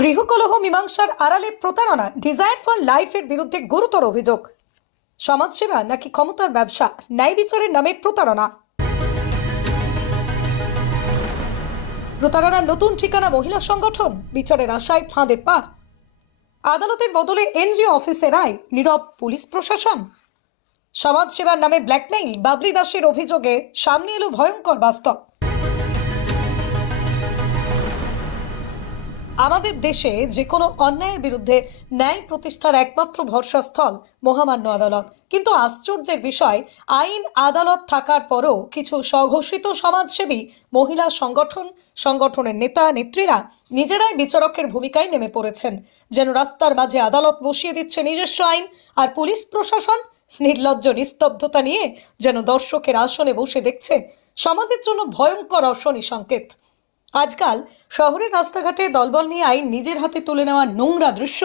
গৃহকলহ মীমাংসার আড়ালে প্রতারণা ডিজায়ার ফর লাইফের বিরুদ্ধে গুরুতর অভিযোগ। সমাজসেবা নাকি ক্ষমতার ব্যবসা? ন্যায় বিচারের নামে প্রতারণা। প্রতারণার নতুন ঠিকানা মহিলা সংগঠন, বিচারের আশায় ফাঁদে পা। আদালতের বদলে এনজিও অফিসে রায়, নীরব পুলিশ প্রশাসন। সমাজসেবার নামে ব্ল্যাকমেইল বাবলি দাসের অভিযোগে সামনে এলো ভয়ঙ্কর বাস্তব। আমাদের দেশে যে কোনো অন্যায়ের বিরুদ্ধে ন্যায় প্রতিষ্ঠার একমাত্র ভরসাস্থল মহামান্য আদালত। কিন্তু আশ্চর্যের বিষয়, আইন আদালত থাকার পরও কিছু স্বঘোষিত সমাজসেবী, মহিলা সংগঠন, সংগঠনের নেতা, নেত্রীরা নিজেরাই বিচারকের ভূমিকায় নেমে পড়েছেন। যেন রাস্তার মাঝে আদালত বসিয়ে দিচ্ছে নিজস্ব আইন আর পুলিশ প্রশাসন, নির্লজ্জ নিস্তব্ধতা নিয়ে যেন দর্শকের আসনে বসে দেখছে সমাজের জন্য ভয়ঙ্কর অশনি সংকেত। আজকাল শহরের রাস্তাঘাটে দলবল নিয়ে আইন নিজের হাতে তুলে নেওয়া নোংরা দৃশ্য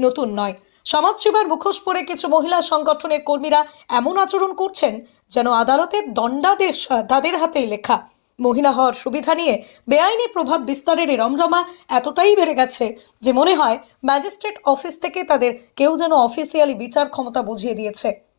নতুন নয়। সমাজসেবার মুখোশ পরে কিছু মহিলা সংগঠনের কর্মীরা এমন আচরণ করছেন যেন আদালতের দণ্ডাদেশ তাদের হাতেই লেখা। মহিলা হওয়ার সুবিধা নিয়ে বেআইনি প্রভাব বিস্তারের রমরমা এতটাই বেড়ে গেছে যে মনে হয় ম্যাজিস্ট্রেট অফিস থেকে তাদের কেউ যেন অফিসিয়ালি বিচার ক্ষমতা বুঝিয়ে দিয়েছে।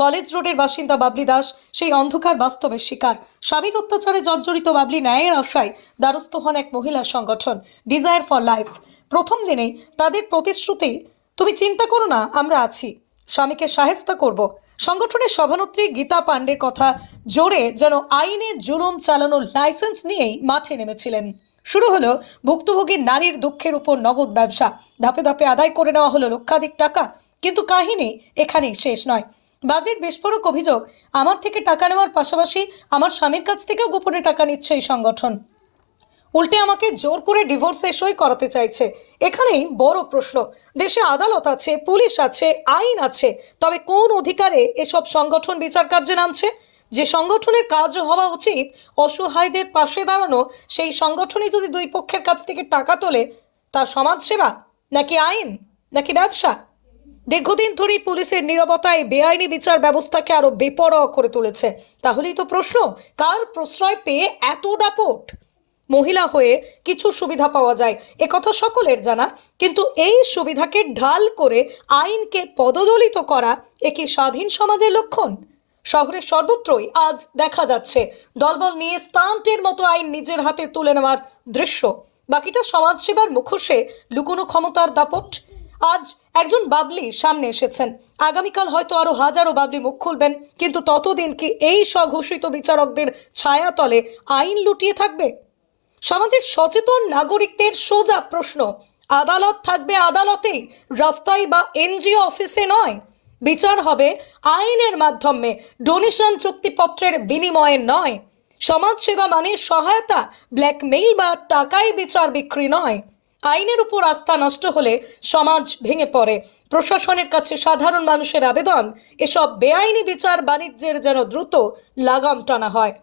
কলেজ রোডের বাসিন্দা বাবলি দাস, সেই অন্ধকার বাস্তবের শিকার। স্বামীর অত্যাচারে জর্জরিত বাবলি ন্যায়ের আশায় দ্বারস্থ হন এক মহিলা সংগঠন ডিজায়ার ফর লাইফ প্রথম দিনেই তাদের প্রতিশ্রুতি, তুমি চিন্তা করো না, আমরা আছি। স্বামীকে সাহেস্তা করব। সংগঠনের সভানেত্রী গীতা পাণ্ডের কথা জোরে যেন আইনে জুলুম চালানোর লাইসেন্স নিয়েই মাঠে নেমেছিলেন। শুরু হলো ভুক্তভোগী নারীর দুঃখের উপর নগদ ব্যবসা। ধাপে ধাপে আদায় করে নেওয়া হলো লক্ষাধিক টাকা, কিন্তু কাহিনী এখানেই শেষ নয়। বাবলির বিস্ফোরক অভিযোগ। আমার থেকে টাকা নেওয়ার পাশাপাশি আমার স্বামীর কাছ থেকেও গোপনে টাকা নিচ্ছে এই সংগঠন। উল্টে আমাকে জোর করে ডিভোর্সে সই করাতে চাইছে। এখানেই বড় প্রশ্ন। দেশে আদালত আছে, পুলিশ আছে, আইন আছে। তবে কোন অধিকারে এসব সংগঠন বিচার কার্যে নামছে? যে সংগঠনের কাজ হওয়া উচিত, অসহায়দের পাশে দাঁড়ানো, সেই সংগঠনই যদি দুই পক্ষের কাছ থেকে টাকা তোলে, তা সমাজসেবা নাকি আইন নাকি ব্যবসা? দীর্ঘদিন ধরেই পুলিশের নিরবতায় বেআইনি বিচার ব্যবস্থাকে আরও বেপরোয়া করে তুলেছে। তাহলেই তো প্রশ্ন, কার প্রশ্রয় পেয়ে এত দাপট? মহিলা হয়ে কিছু সুবিধা পাওয়া যায় একথা সকলের জানা। কিন্তু এই সুবিধাকে ঢাল করে আইনকে পদদলিত করা এ কি স্বাধীন সমাজের লক্ষণ? শহরের সর্বত্রই আজ দেখা যাচ্ছে, দলবল নিয়ে স্টান্টের মতো আইন নিজের হাতে তুলে নেওয়ার দৃশ্য। বাকিটা সমাজসেবার মুখোশে লুকোনো ক্ষমতার দাপট। আজ একজন বাবলি সামনে এসেছেন। আগামীকাল হয়তো আরও হাজারো বাবলি মুখ খুলবেন, কিন্তু ততদিন কি এই স্বঘোষিত বিচারকদের ছায়াতলে আইন লুটিয়ে থাকবে? সমাজের সচেতন নাগরিকদের সোজা প্রশ্ন, আদালত থাকবে আদালতেই, রাস্তায় বা এনজিও অফিসে নয়। বিচার হবে আইনের মাধ্যমে, ডোনেশন চুক্তিপত্রের বিনিময়ে নয়। সমাজসেবা মানে সহায়তা, ব্ল্যাকমেইল বা টাকায় বিচার বিক্রি নয়। আইনের উপর আস্থা নষ্ট হলে সমাজ ভেঙে পড়ে। প্রশাসনের কাছে সাধারণ মানুষের আবেদন, এসব বেআইনি বিচার বাণিজ্যের যেন দ্রুত লাগাম টানা হয়।